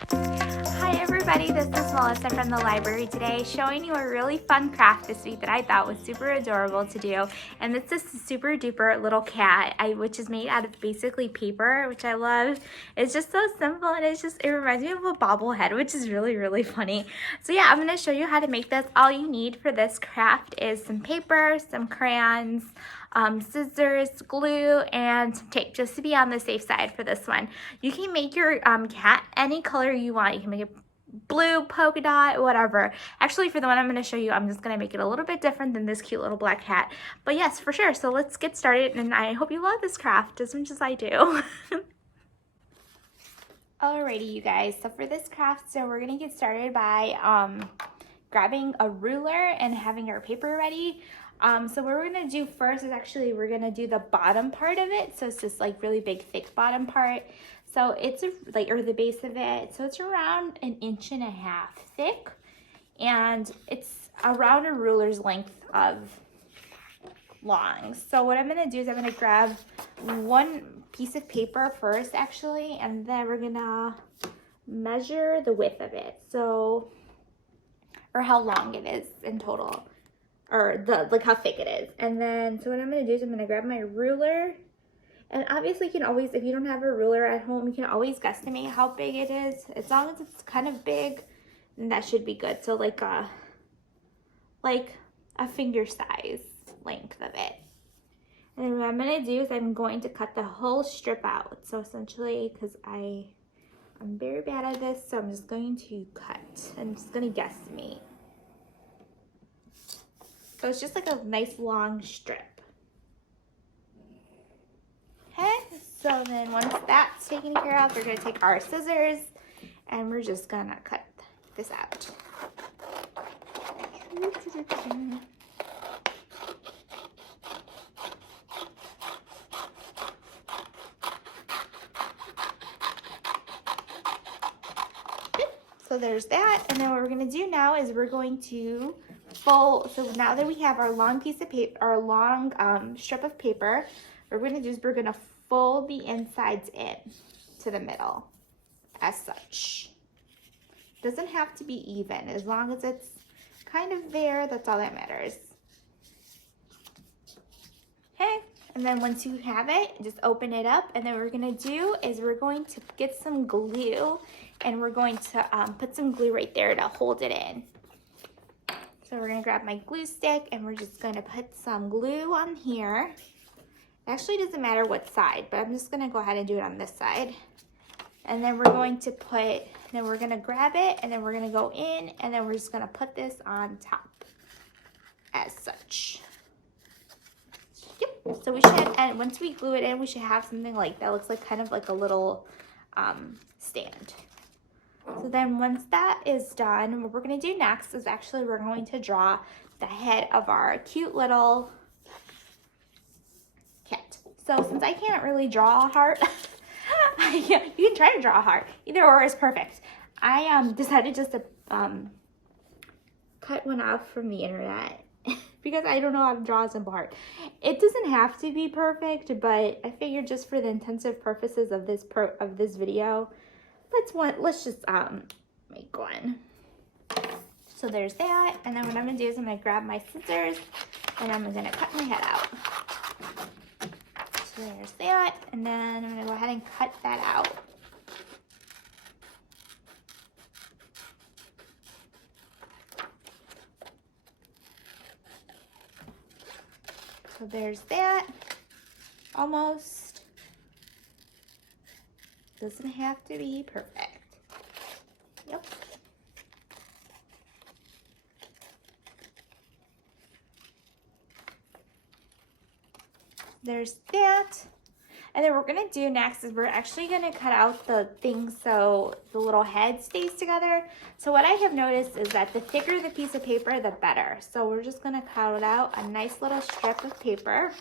Hi everybody, this is Melissa from the library today, showing you a really fun craft this week that I thought was super adorable to do. And it's this super duper little cat, which is made out of basically paper, which I love. It's just so simple, and it reminds me of a bobblehead, which is really funny. So yeah, I'm going to show you how to make this. All you need for this craft is some paper, some crayons, scissors, glue, and some tape, just to be on the safe side for this one. You can make your cat any color you want. You can make it blue, polka dot, whatever. Actually, for the one I'm going to show you, I'm just going to make it a little bit different than this cute little black cat. But yes, for sure. So let's get started, and I hope you love this craft as much as I do. Alrighty, you guys. So for this craft, we're going to get started by grabbing a ruler and having our paper ready. So what we're going to do first is we're going to do the bottom part of it. So it's this like really big thick bottom part. So it's or the base of it. So it's around 1.5 inches thick, and it's around a ruler's length of long. So what I'm going to do is I'm going to grab one piece of paper first and then we're going to measure the width of it. So, or how long it is in total, or how thick it is. And then, so what I'm going to do is I'm going to grab my ruler, and obviously you can always, if you don't have a ruler at home, you can always guesstimate how big it is. As long as it's kind of big, then that should be good. So like a finger size length of it. And then what I'm going to do is I'm going to cut the whole strip out. So essentially, because I'm very bad at this, so I'm just going to cut. I'm just going to guesstimate. So it's just like a nice long strip. Okay, so then once that's taken care of, we're going to take our scissors and we're just going to cut this out. So there's that, and then what we're going to do now is we're going to fold. So now that we have our long piece of paper, our long strip of paper, what we're going to do is we're going to fold the insides in to the middle as such. It doesn't have to be even. As long as it's kind of there, that's all that matters. Okay, and then once you have it, just open it up, and then what we're going to do is we're going to get some glue, and we're going to put some glue right there to hold it in. So we're going to grab my glue stick, and we're just going to put some glue on here. It actually doesn't matter what side, but I'm just going to go ahead and do it on this side. And then we're going to we're going to grab it, and then we're going to go in, and then we're just going to put this on top as such. Yep. So we should, and once we glue it in, we should have something like that. Looks like kind of like a little stand. So then once that is done, what we're going to do next is we're going to draw the head of our cute little cat. So since I can't really draw a heart, you can try to draw a heart. Either or is perfect. I decided just to cut one off from the internet because I don't know how to draw a simple heart. It doesn't have to be perfect, but I figured just for the intensive purposes of this video, let's just make one. So there's that, and then what I'm gonna do is I'm gonna grab my scissors and I'm gonna cut my head out. So there's that, and then I'm gonna go ahead and cut that out. So there's that, almost. Doesn't have to be perfect. Yep. There's that. And then what we're gonna do next is we're actually gonna cut out the things so the little head stays together. So what I have noticed is that the thicker the piece of paper, the better. So we're just gonna cut out a nice little strip of paper.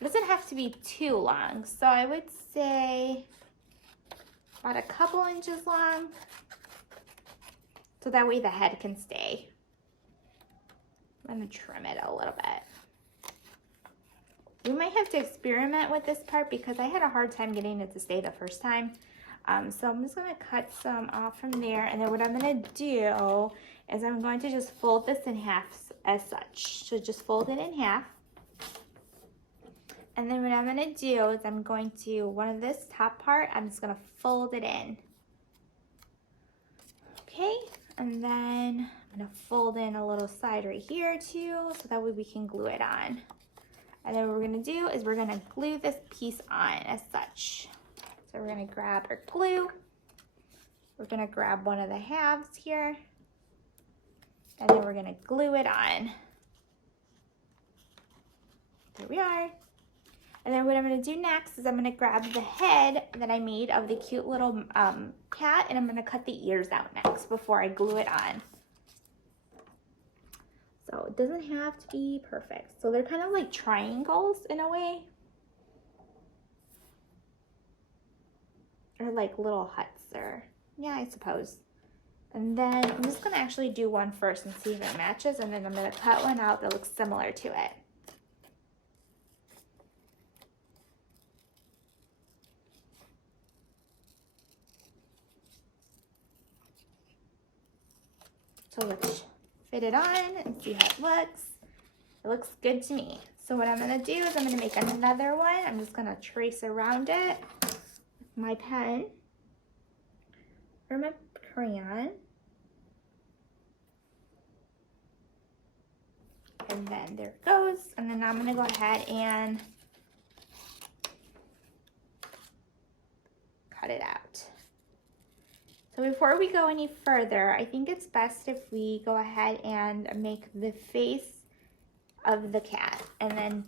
It doesn't have to be too long, so I would say about a couple inches long, so that way the head can stay. I'm gonna trim it a little bit. You might have to experiment with this part because I had a hard time getting it to stay the first time. So I'm just gonna cut some off from there, and then what I'm gonna do is I'm going to just fold this in half as such. So just fold it in half. And then what I'm gonna do is I'm going to, one of this top part, I'm just gonna fold it in. Okay, and then I'm gonna fold in a little side right here too, so that way we can glue it on. And then what we're gonna do is we're gonna glue this piece on as such. So we're gonna grab our glue. We're gonna grab one of the halves here, and then we're gonna glue it on. There we are. And then what I'm gonna do next is I'm gonna grab the head that I made of the cute little cat, and I'm gonna cut the ears out next before I glue it on. So it doesn't have to be perfect. So they're kind of like triangles in a way. Or like little huts, or yeah, I suppose. And then I'm just gonna actually do one first and see if it matches, and then I'm gonna cut one out that looks similar to it. So let's fit it on and see how it looks. It looks good to me. So what I'm gonna do is I'm gonna make another one. I'm just gonna trace around it with my pen or my crayon. And then there it goes. And then I'm gonna go ahead and cut it out. So before we go any further, I think it's best if we go ahead and make the face of the cat and then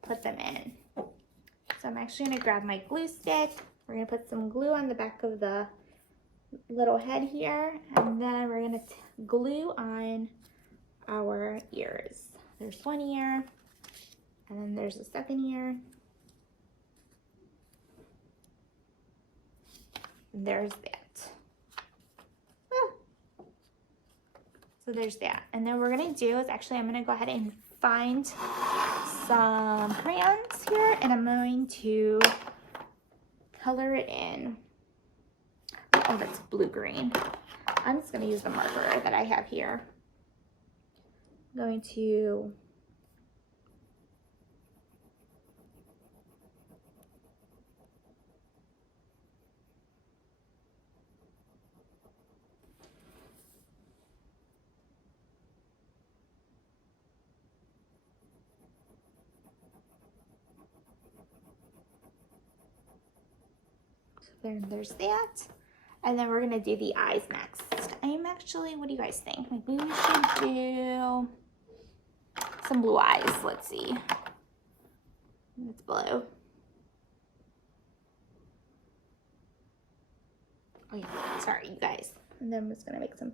put them in. So I'm actually gonna grab my glue stick. We're gonna put some glue on the back of the little head here, and then we're gonna glue on our ears. There's one ear, and then there's a second ear. And there's that. So there's that. And then what we're gonna do is actually I'm gonna go ahead and find some crayons here, and I'm going to color it in. Oh, that's blue-green. I'm just gonna use the marker that I have here. I'm going to there's that. And then we're gonna do the eyes next. I'm actually, what do you guys think? Maybe we should do some blue eyes. Let's see. It's blue. Oh yeah, sorry you guys. And then I'm just gonna make some.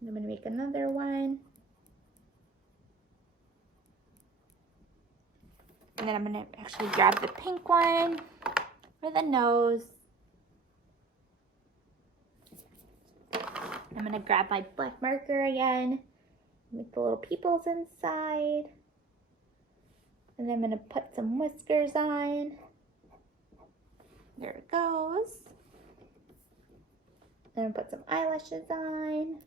And I'm gonna make another one. And then I'm gonna actually grab the pink one for the nose. I'm gonna grab my black marker again, make the little pupils inside. And then I'm gonna put some whiskers on. There it goes. Then I'm gonna put some eyelashes on.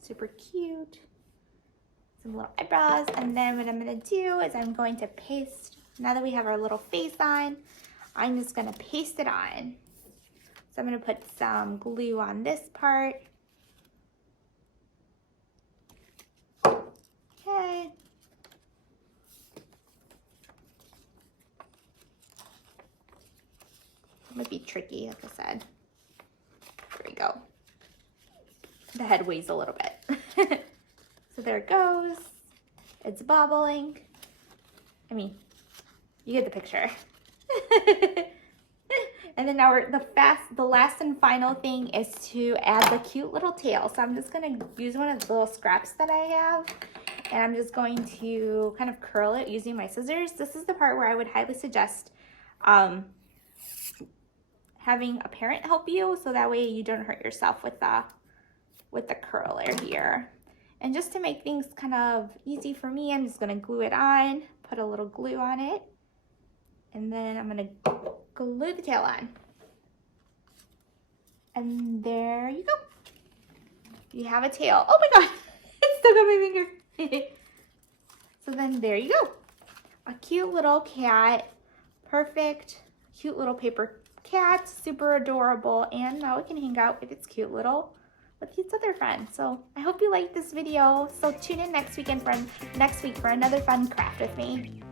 Super cute. Some little eyebrows, and then what I'm gonna do is I'm going to paste, now that we have our little face on, I'm just gonna paste it on. So I'm gonna put some glue on this part. Okay. It might be tricky, like I said. There we go. The head weighs a little bit. So there it goes. It's bobbling. I mean, you get the picture. And then now the last and final thing is to add the cute little tail. So I'm just gonna use one of the little scraps that I have, and I'm just going to kind of curl it using my scissors. This is the part where I would highly suggest having a parent help you, so that way you don't hurt yourself with with the curler here. And just to make things kind of easy for me, I'm just gonna glue it on, put a little glue on it, and then I'm gonna glue the tail on. And there you go. You have a tail. Oh my god, it's stuck on my finger. So then there you go. A cute little cat, perfect, cute little paper cat, super adorable, and now it can hang out with its cute little, with its other friends. So I hope you liked this video. So tune in next week for another fun craft with me.